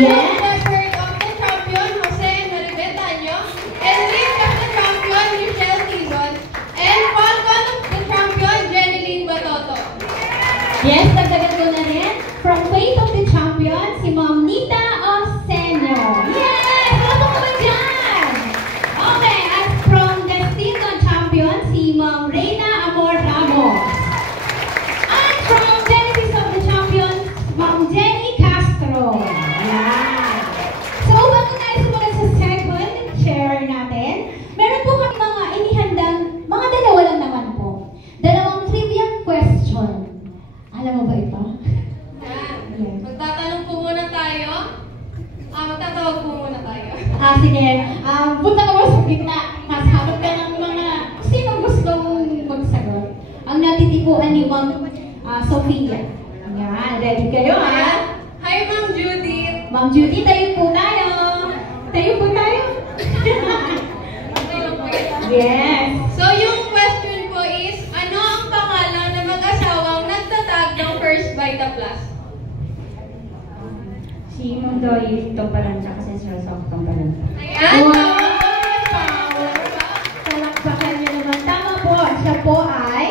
Yes. record of the champion, Jose Maribetaño, and lead of the champion, Michelle Tizon, and falcon of the champion, Jeneline Batoto. Yes, dagdagan ko na rin. From Fate of the Champion, si Ma'am Nita Osenio. Yes! Ano ko ba dyan? Okay, at from the season champion, si Ma'am Reyna Amor Ramos. At from Genesis of the Champion, Ma'am Jenny Castro. Yan. So, bago tayo sumunod sa second chair natin, meron po kami mga inihandang, mga dalawa lang naman po. Dalawang trivia question. Alam mo ba ito? Yan. Magtatanong po muna tayo. Magtatawag po muna tayo. Sige. Punta ka mo sa gitna. Masabot ka ng mga sino gustong magsagot. Ang natitipuan ni Ma'am Sofia. Yan. Ready kayo, ha? Hi, Ma'am Judith. Ma'am Judy, tayo po tayo. Tayo po tayo. Yes. So, yung question po is, ano ang pangalan ng mag-asawang nagtatag ng First Vita Plus? Si Ma'am Doy Tompalanta kasi siya sa Tompalanta. Ayan. Palakpakan niyo naman. Tama po. Siya po ay,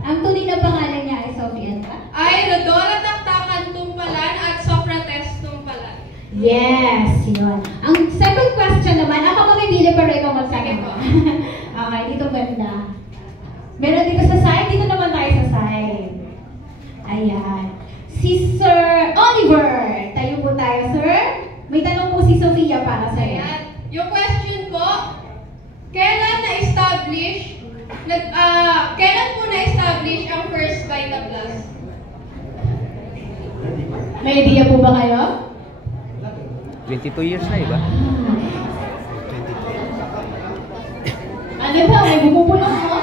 ang tunay na pangalan niya ay Sophie Anta. Ay Rodora Taktakan Tumpalan at Socrates Tumpalan. Yes, yun. Ang second question naman, ako mamimili pero ikaw magsagot mo. Okay, dito banda. Meron dito sa side, dito naman tayo sa side. Ayan. Si Sir Oliver. Tayo po tayo, sir. May tanong po si Sofia para sa iyo. Ayan. Yung question po, kailan po na-establish ang First Vita Plus? May idea po ba kayo? 22 years na, iba? Ano ba? May bumubulong mo?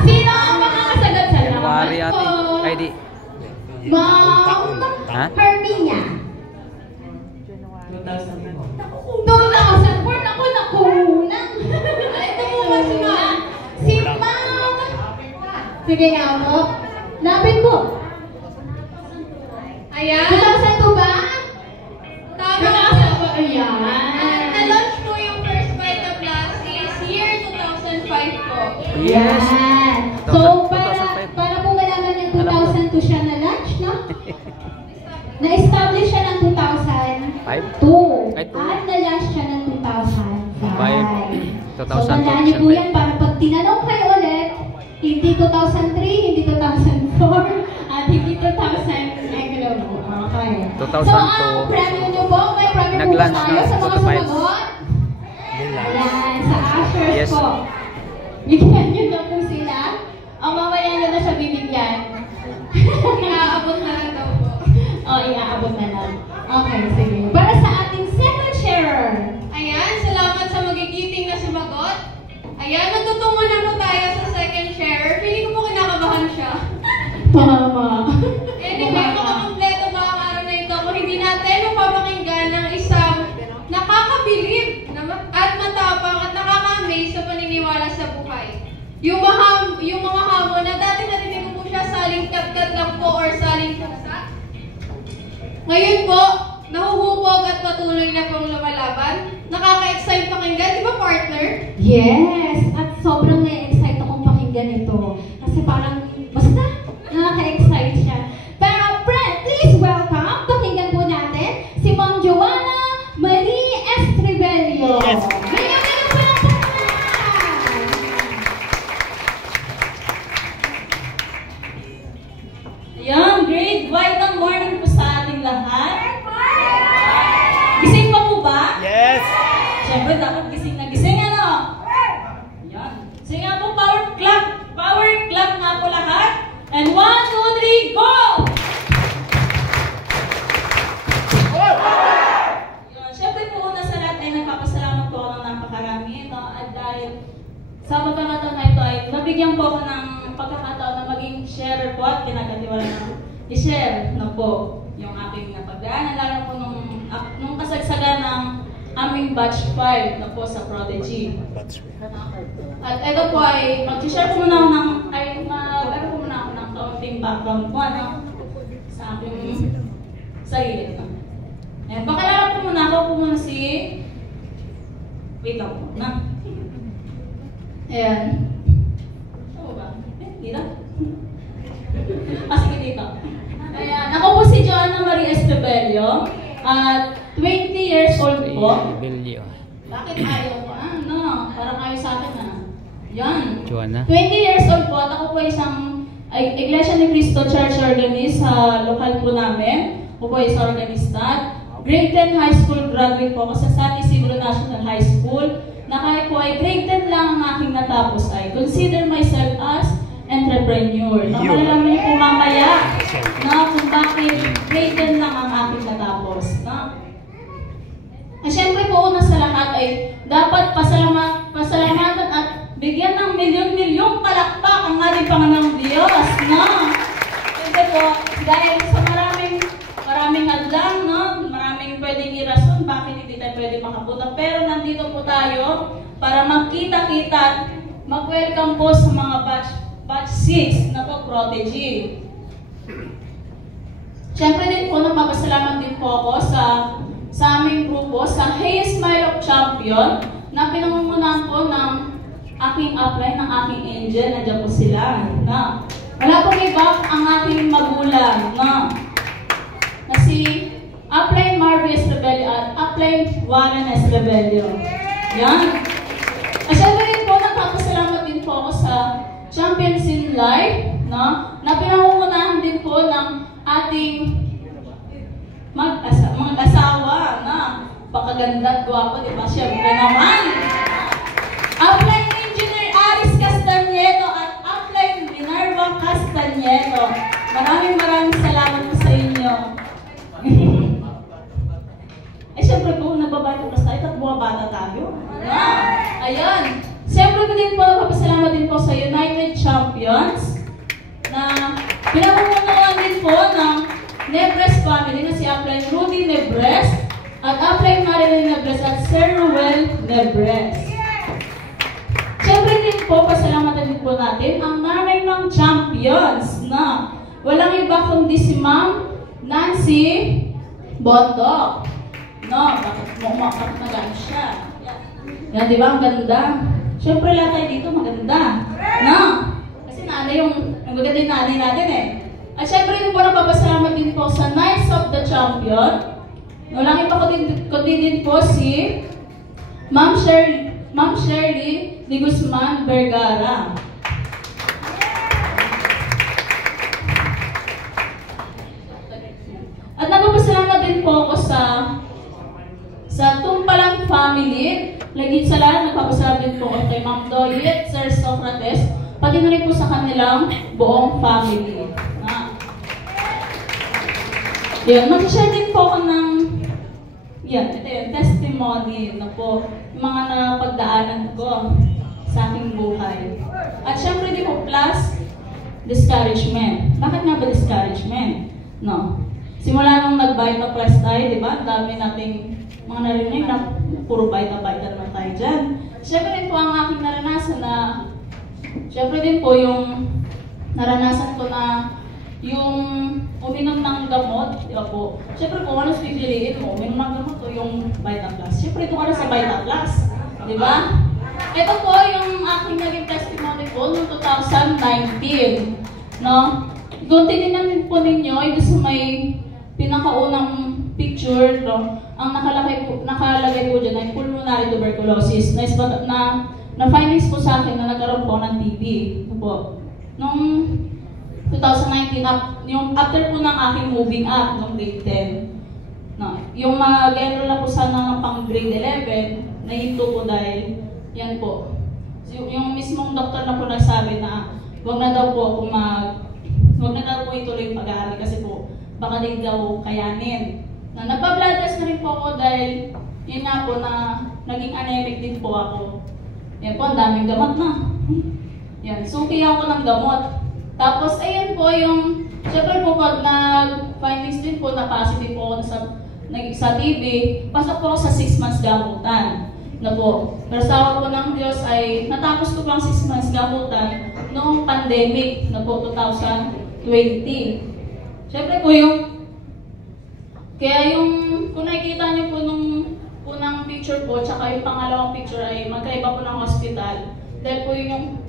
Sino ang makakasagot sa January ate. Ay, di. Ma'am Ha? Herminia. 2004. Ako nakulang. Ito mo ba si Ma'am? Si Ma'am. Sige nga po. Lapit po. Ayan. 2002 ba? Tama po. Ayan. Na-launch po yung First Vita Plus is year 2005 po. Yes. Yan. 2000- So, 2005. para po malaman yung 2002 siya na-launch, no? Na-establish siya ng 2002. Ay, two. At na-launch siya ng 2005. Five. So, 2002 tandaan niyo po siya. yan para pag tinanong kayo ulit, hindi 2003, hindi 2004, at hindi 2000, okay. 2002. So, ang premyo niyo po, may premyo po ba Nag-launch tayo na sa mga 2005. sumagot? Ayan, sa Ashers Yes. po. Bigyan niyo na po sila. O mamaya niyo na siya bibigyan. Inaabot na lang daw po. O, iaabot na lang. Okay, sige. Para sa ating second sharer. Ayan, salamat sa magigiting na sumagot. Ayan, nagtutungo na po tayo sa second sharer. Feeling ko po kinakabahan siya. Tama. Anyway, makakompleto ba ang araw na ito kung hindi natin mapapakinggan ng isang nakakabilib at matapang at nakaka-amaze sa paniniwala sa buhay. Yung mga hamon na dati narinig ko po siya saling kat-kat lang po or saling puksa. Ngayon po, nahuhubog at patuloy na pong lumalaban. Nakaka-excite pakinggan, di ba partner? Yes! At sobrang na-excite akong pakinggan ito. Kasi parang, basta, nakaka-excite siya. Pero, friend, please welcome, pakinggan po natin, si Ma'am Joanna Marie Estribelio. Yes. Ngayon na po natin! Ayan, great Vita morning po sa ating lahat. Gising pa po ba? Yes! Siyempre, dapat gising na gising, ano? Ayan. Sige nga po, power clap nga po lahat. And 1, 2, 3, go! Ayan. Siyempre po, una sa lahat ay nagpapasalamat po ako ng napakarami. No? At dahil sa pagkakataon na ito ay nabigyan po ako ng pagkakataon na maging sharer po at kinagatiwala na i-share na po yung aking napagdaanan, lalo po nung kasagsagan ng aming batch 5 na po sa Prodigy. At ito po ay mag-share po muna ako ng, yung background ko, ano? Sa aking sarili. Ayan, pakilala ko muna ako po muna si... Wait lang po, na. Ayan. Ano ba? Dito? Sige dito. Ayan, ako po si Joanna Marie Estebello. At 20 years old po. Belyo. Bakit ayaw pa? Ano? Parang ayaw sa akin na. Yan. Joanna. 20 years old po at ako po isang Iglesia ni Cristo Church organist sa lokal po namin. Ako po isang organista. Grade 10 high school graduate po ako sa San Isidro National High School. Na kahit po ay grade 10 lang ang aking natapos ay consider myself as entrepreneur. Malalaman niyo po mamaya na kung bakit grade 10 lang ang aking natapos. At syempre po una sa lahat ay dapat pasalamatan at bigyan ng milyon-milyong palakpak ang ating Panginoong Diyos. Syempre po, dahil sa maraming hadlang, maraming pwedeng irason bakit hindi tayo pwede makapunta. Pero nandito po tayo para magkita-kita at mag-welcome po sa mga batch 6 na po, prodigy. Siyempre din po, napapasalamat din po ako sa aming grupo, sa Hey Smile of Champion, na pinangungunahan po ng aking upline, ng aking angel, nandiyan po sila. Wala pong iba ang aking magulang, na si upline Marvie Estebello at upline Warren Estebello. Yan. At syempre din po, nagpapasalamat din po ako sa Champions in Life, na pinangungunahan din po ng ating mag-asawa, pakaganda at gwapo, di ba? Syempre naman. Upline Engineer Aris Castañedo at upline Minerva Castañedo. Maraming salamat po sa inyo. Syempre po, nagbabata pa tayo at bumabata tayo. Ayan. Siyempre po din po, nagpapasalamat din po sa United Champions na pinangungunahan din po ng Nebres family na si upline Rudy Nebres at upline Marilyn Nebres at Sir Ruel Nebres. Siyempre din po, pasalamatan din po natin ang nanay ng champions na walang iba kundi si Ma'am Nancy Bondok. Bakit nag-ano siya? Yan, di ba? Ang ganda. Siyempre lahat tayo dito maganda. Kasi nanay yung maganda yung nanay natin eh. At siyempre din po napapasalamat din po sa Knights of the Champion. Walang iba kundi din po si Ma'am Shirley de Guzman Vergara. At nagpapasalamat din po ako sa Tumpalang family. Lagi sa lahat, nagpapasalamat din po ako kay Ma'am Doyet, Sir Socrates, pati na rin po sa kanilang buong family. Yan, mag-share din po ako ng ito yung testimony na po, yung mga napagdaanan ko sa aking buhay. At syempre din po, plus discouragement. Bakit nga ba discouragement? Simula nung nag-Vita Plus tayo, di ba? Dami nating mga narinig na puro Vita naman tayo dyan. Siyempre din po ang aking naranasan na, siyempre din po yung naranasan ko na yung uminom ng gamot, di ba po? Siyempre po, ano pipiliin mo? Uminom ng gamot o yung Vita Plus? Siyempre ito ka na sa Vita Plus, di ba? Ito po yung aking naging testimony po noong 2019. Gunti din namin po ninyo, ito sa may pinakaunang picture, ang nakalagay po dyan ay pulmonary tuberculosis na findings po sa akin na nagkaroon po ng TB. Noong 2019, yung after po ng aking moving up, noong grade 10, yung mag-enroll na po sana ng pang grade 11, nahinto po dahil, yan po, yung mismong doktor na po nagsabi na huwag na daw po ituloy yung pag-aaral kasi po, baka din daw kayanin. Nagpa-blood test na rin po ako dahil yun nga po na naging anemic din po ako. Yan po, ang daming gamot na. Yan, suki ako ng gamot. Tapos, ayan po yung, syempre po pag nag-findings din po na positive po ako sa TB, pasok po ako sa 6 months gamutan. Pero sa awa po ng Diyos ay natapos ko pang 6 months gamutan noong pandemic na po 2020. Siyempre po kaya kung nakikita niyo po nung unang picture po, tsaka yung pangalawang picture ay magkaiba po ng hospital. Dahil po yung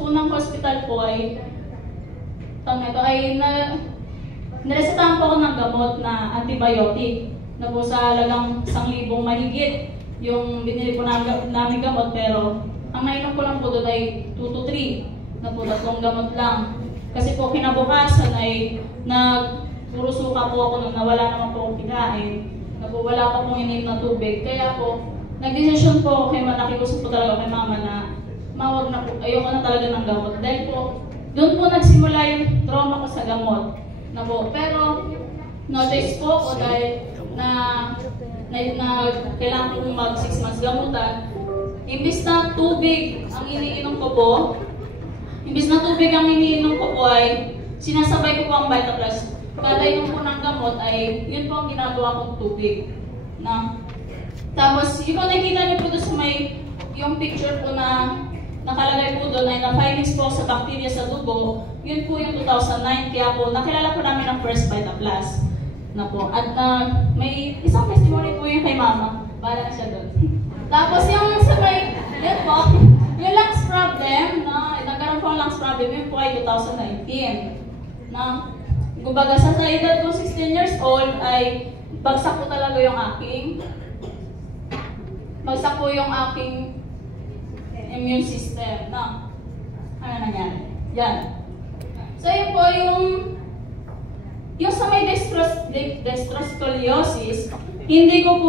unang hospital po ay naresetahan po ako ng gamot na antibiotic na po sa halagang 1,000 mahigit yung binili po namin gamot, pero ang nainom ko lang po doon ay 2 to 3 na po 3 gamot lang. Kasi po kinabukasan ay puro suka po ako nung nawala naman po akong kinain, na po wala pa pong ininom na tubig. Kaya po, nag-desisyon po ako kay nakikusap po talaga kay mama na mawag na po, ayoko na talaga ng gamot. Dahil po, doon po nagsimula yung trauma ko sa gamot. Na po. Pero, no-choice po ako dahil na kailangan ko mag 6 months gamutan. Imbis na tubig ang iniinom ko po, ay sinasabay ko po ang Vitaplus. Kada inom po ng gamot ay yun po ang ginagawa kong tubig. Tapos, yung nakikita niyo po doon sa yung picture po na nakalagay po doon ay na-findings po sa bacteria sa dugo, yun po yung 2009, kaya po nakilala po namin ang first Vitaplus na po. At may isang testimony po yung kay mama, bahala na siya doon. Tapos yung sa yun po, yung lungs problem, nagkaroon po ang lungs problem, yun po ay 2019. Kumbaga sa edad ko 16 years old ay bagsak po talaga yung aking immune system. Ano nangyari? Yan. So yun po yung sa may dextroscoliosis, hindi po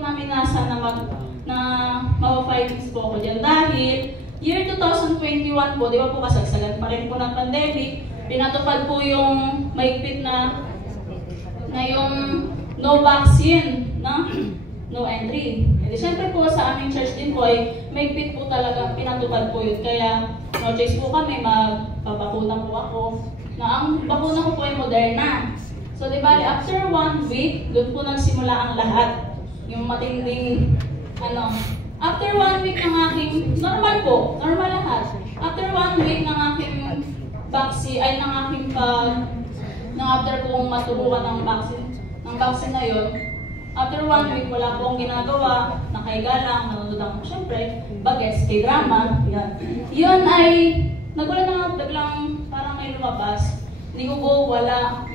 namin nasa na ma-findings po ako dyan dahil year 2021 po, di ba po kasagsagan pa rin po ng pandemic, pinatupad po yung maigpit na yung no vaccine, no entry. Hindi, syempre po sa aming church din po ay maigpit po talaga, pinatupad po yun. Kaya no choice po kami, magpapakuna po ako. Ang bakuna ko po ay Moderna. So di ba, after 1 week, doon po nagsimula ang lahat. Yung matinding, after 1 week ng aking, normal lahat. After 1 week ng aking vaccine, after kong maturuan ng vaccine na yun, after 1 week, wala pong ginagawa, nakahiga lang, nanonood ako, syempre, bagets, kay drama, yan. Yun ay, nagulat na biglang parang may lumabas, hindi ko wala.